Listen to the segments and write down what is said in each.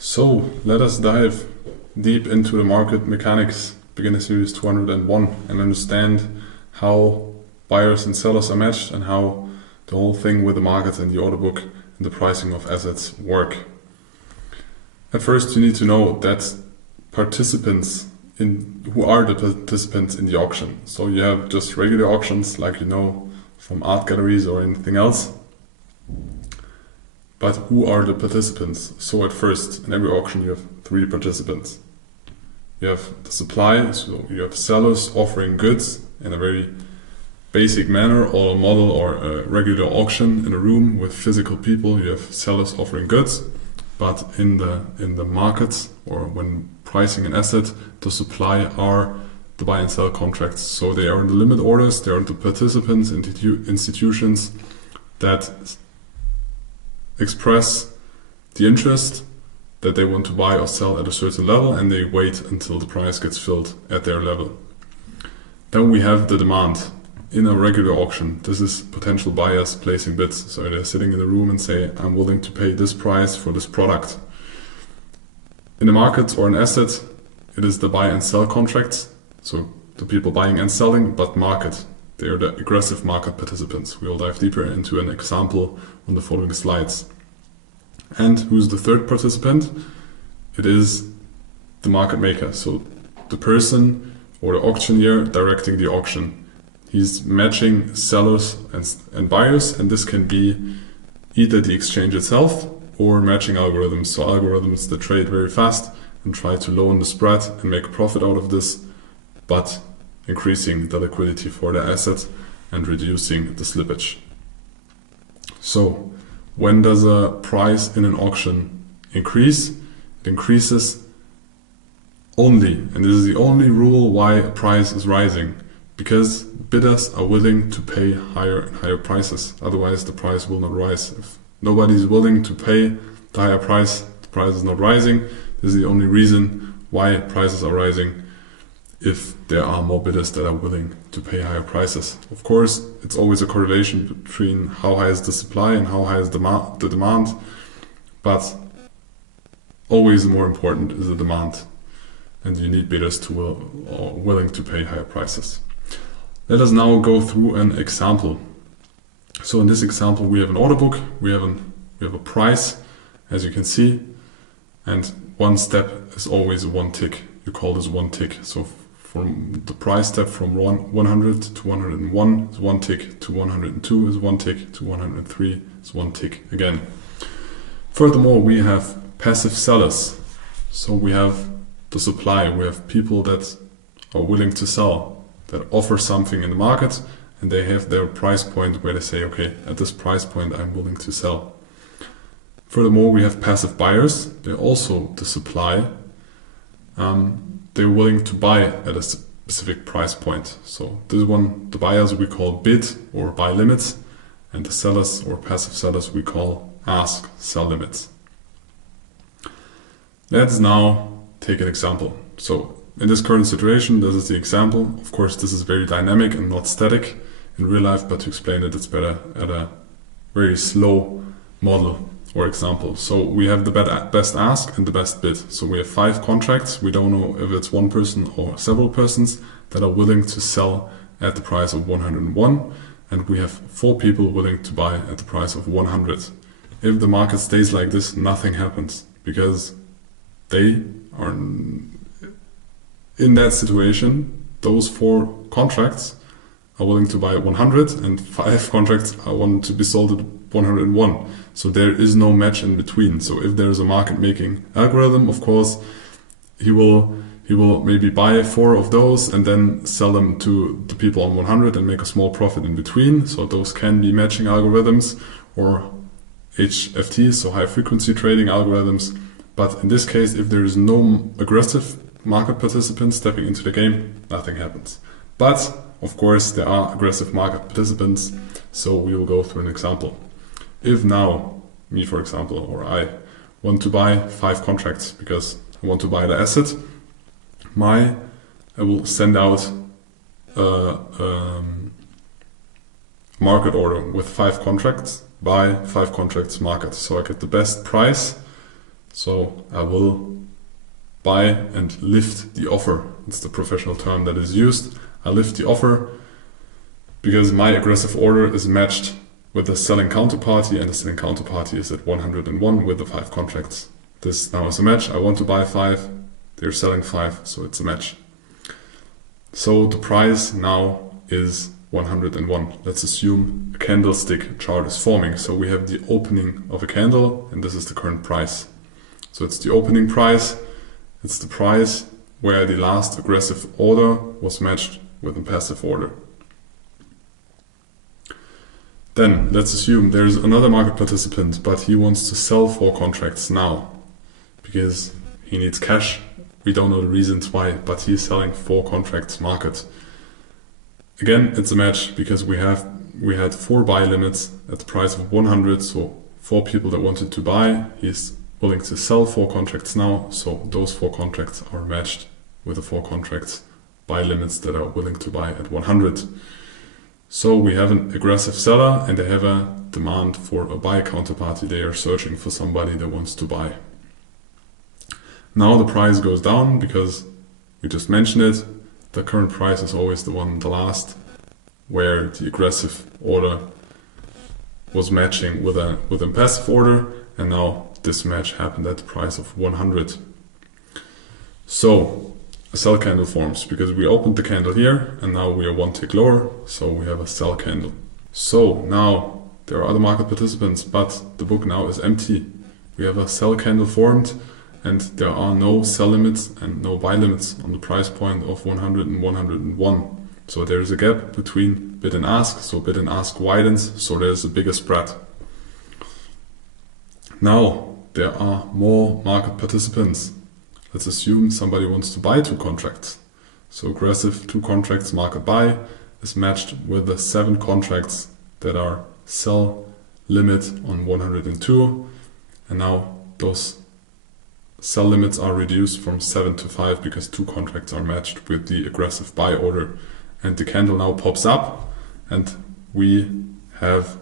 So let us dive deep into the market mechanics, beginner series 201, and understand how buyers and sellers are matched and how the whole thing with the market and the order book and the pricing of assets work. At first, you need to know that who are the participants in the auction. So you have just regular auctions like you know from art galleries or anything else. But who are the participants? So at first, in every auction you have three participants. You have the supply, so you have sellers offering goods in a very basic manner, or a model or a regular auction in a room with physical people. You have sellers offering goods, but in the market or when pricing an asset, the supply are the buy and sell contracts. So they are in the limit orders, they are the participants, institutions that express the interest that they want to buy or sell at a certain level, and they wait until the price gets filled at their level. Then we have the demand. In a regular auction, this is potential buyers placing bids. So they're sitting in the room and say, I'm willing to pay this price for this product. In a market or an asset, it is the buy and sell contracts. So the people buying and selling, but market. They are the aggressive market participants. We will dive deeper into an example on the following slides. And who's the third participant? It is the market maker. So the person or the auctioneer directing the auction. He's matching sellers and buyers, and this can be either the exchange itself or matching algorithms. So algorithms that trade very fast and try to lower the spread and make a profit out of this, but increasing the liquidity for the asset and reducing the slippage. So when does a price in an auction increase? It increases only, and this is the only rule why a price is rising, because bidders are willing to pay higher and higher prices. Otherwise the price will not rise. If nobody is willing to pay the higher price, the price is not rising. This is the only reason why prices are rising, if there are more bidders that are willing to pay higher prices. Of course, it's always a correlation between how high is the supply and how high is the demand, but always more important is the demand, and you need bidders willing to pay higher prices. Let us now go through an example. So in this example we have an order book, we have a price, as you can see, and one step is always one tick. You call this one tick. So from the price step from 100 to 101 is one tick, to 102 is one tick, to 103 is one tick again. Furthermore, we have passive sellers. So we have the supply, we have people that are willing to sell, that offer something in the market, and they have their price point where they say, okay, at this price point I'm willing to sell. Furthermore, we have passive buyers. They're also the supply. They're willing to buy at a specific price point. So this one, the buyers we call bid or buy limits, and the sellers or passive sellers we call ask, sell limits. Let's now take an example. So in this current situation, this is the example. Of course, this is very dynamic and not static in real life, but to explain it, it's better at a very slow model or example. So we have the best ask and the best bid. So we have 5 contracts. We don't know if it's one person or several persons that are willing to sell at the price of 101, and we have 4 people willing to buy at the price of 100. If the market stays like this, nothing happens, because they are in that situation. Those 4 contracts are willing to buy at 100 and 5 contracts are wanting to be sold at 101. So there is no match in between. So if there is a market making algorithm, of course, he will maybe buy 4 of those and then sell them to the people on 100 and make a small profit in between. So those can be matching algorithms or HFTs, so high frequency trading algorithms. But in this case, if there is no aggressive market participants stepping into the game, nothing happens. But of course there are aggressive market participants, so we will go through an example. If now, me for example, or I want to buy 5 contracts because I want to buy the asset, I will send out a market order with 5 contracts, buy 5 contracts market. So I get the best price So I will buy and lift the offer. It's the professional term that is used. I lift the offer because my aggressive order is matched with the selling counterparty, and the selling counterparty is at 101 with the 5 contracts. This now is a match. I want to buy 5, they're selling 5, so it's a match. So the price now is 101. Let's assume a candlestick chart is forming. So we have the opening of a candle, and this is the current price. So it's the opening price. It's the price where the last aggressive order was matched with a passive order. Then let's assume there's another market participant, but he wants to sell 4 contracts now because he needs cash. We don't know the reasons why, but he's selling 4 contracts market. Again, it's a match because we had 4 buy limits at the price of 100, so 4 people that wanted to buy. He's willing to sell 4 contracts now, so those 4 contracts are matched with the 4 contracts buy limits that are willing to buy at 100. So we have an aggressive seller and they have a demand for a buy counterparty. They are searching for somebody that wants to buy. Now the price goes down because we just mentioned it. The current price is always the one, the last, where the aggressive order was matching with a passive order, and now this match happened at the price of 100. So a sell candle forms because we opened the candle here and now we are 1 tick lower, so we have a sell candle. So now there are other market participants, but the book now is empty. We have a sell candle formed and there are no sell limits and no buy limits on the price point of 100 and 101. So there is a gap between bid and ask, so bid and ask widens, so there's a bigger spread. Now there are more market participants. Let's assume somebody wants to buy 2 contracts. So aggressive 2 contracts market buy is matched with the 7 contracts that are sell limit on 102. And now those sell limits are reduced from 7 to 5 because 2 contracts are matched with the aggressive buy order. And the candle now pops up and we have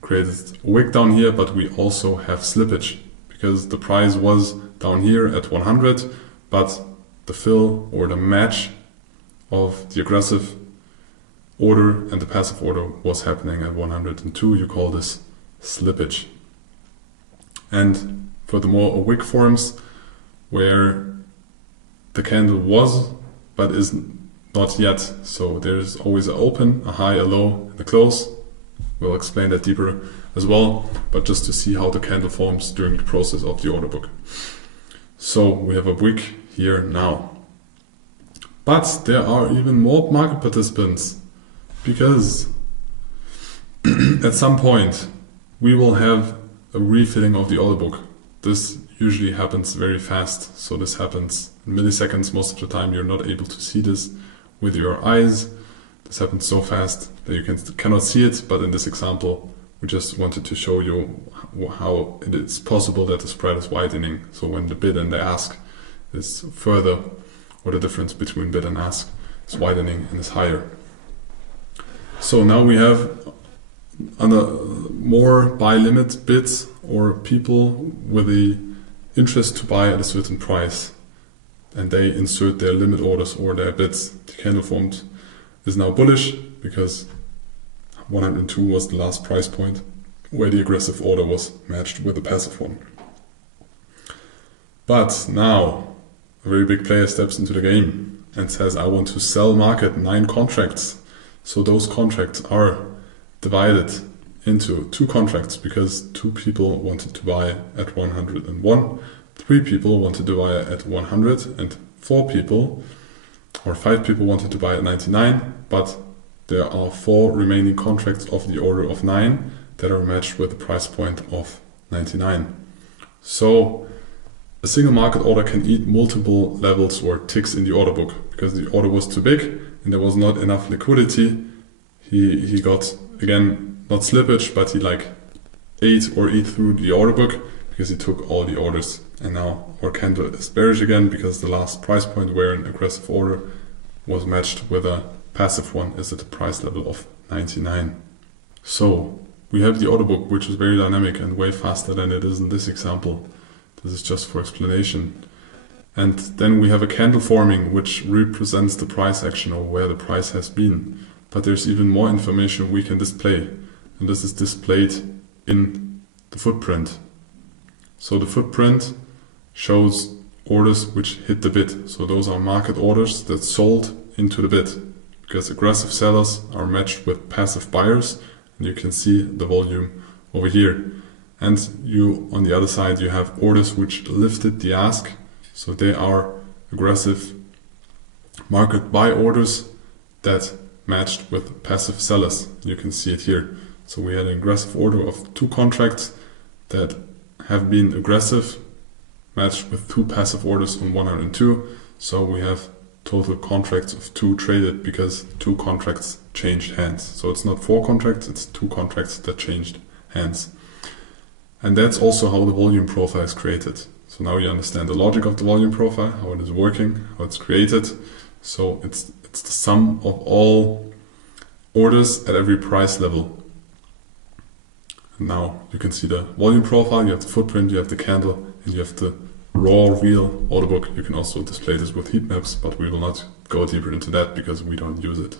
created a wick down here, but we also have slippage because the price was down here at 100, but the fill or the match of the aggressive order and the passive order was happening at 102. You call this slippage. And furthermore, a wick forms where the candle was but is not yet. So there's always an open, a high, a low, and a close. We'll explain that deeper as well, but just to see how the candle forms during the process of the order book. So we have a wick here now. But there are even more market participants because at some point we will have a refilling of the order book. This usually happens very fast. So this happens in milliseconds. Most of the time you're not able to see this with your eyes. This happens so fast that you cannot see it, but in this example we just wanted to show you how it is possible that the spread is widening. So when the bid and the ask is further, or the difference between bid and ask is widening and is higher. So now we have under more buy limit bids or people with the interest to buy at a certain price, and they insert their limit orders or their bids. The candle formed is now bullish because 102 was the last price point where the aggressive order was matched with the passive one. But now a very big player steps into the game and says, I want to sell market 9 contracts. So those contracts are divided into 2 contracts because 2 people wanted to buy at 101, 3 people wanted to buy at 100, and 4 people or 5 people wanted to buy at 99, but there are 4 remaining contracts of the order of 9 that are matched with the price point of 99. So a single market order can eat multiple levels or ticks in the order book because the order was too big and there was not enough liquidity. He got, again, not slippage, but he ate or eat through the order book because he took all the orders. And now our candle is bearish again because the last price point where an aggressive order was matched with a passive one is at the price level of 99. So we have the order book, which is very dynamic and way faster than it is in this example. This is just for explanation. And then we have a candle forming, which represents the price action or where the price has been. But there's even more information we can display. And this is displayed in the footprint. So the footprint shows orders which hit the bid. So those are market orders that sold into the bid. Because aggressive sellers are matched with passive buyers. And you can see the volume over here. And you, on the other side, you have orders which lifted the ask. So they are aggressive market buy orders that matched with passive sellers. You can see it here. So we had an aggressive order of 2 contracts that have been aggressive, matched with 2 passive orders on 102. So we have total contracts of 2 traded because 2 contracts changed hands. So it's not 4 contracts, it's 2 contracts that changed hands. And that's also how the volume profile is created. So now you understand the logic of the volume profile, how it is working, how it's created. So it's the sum of all orders at every price level. And now you can see the volume profile, you have the footprint, you have the candle, and you have the raw real order book. You can also display this with heat maps, but we will not go deeper into that because we don't use it.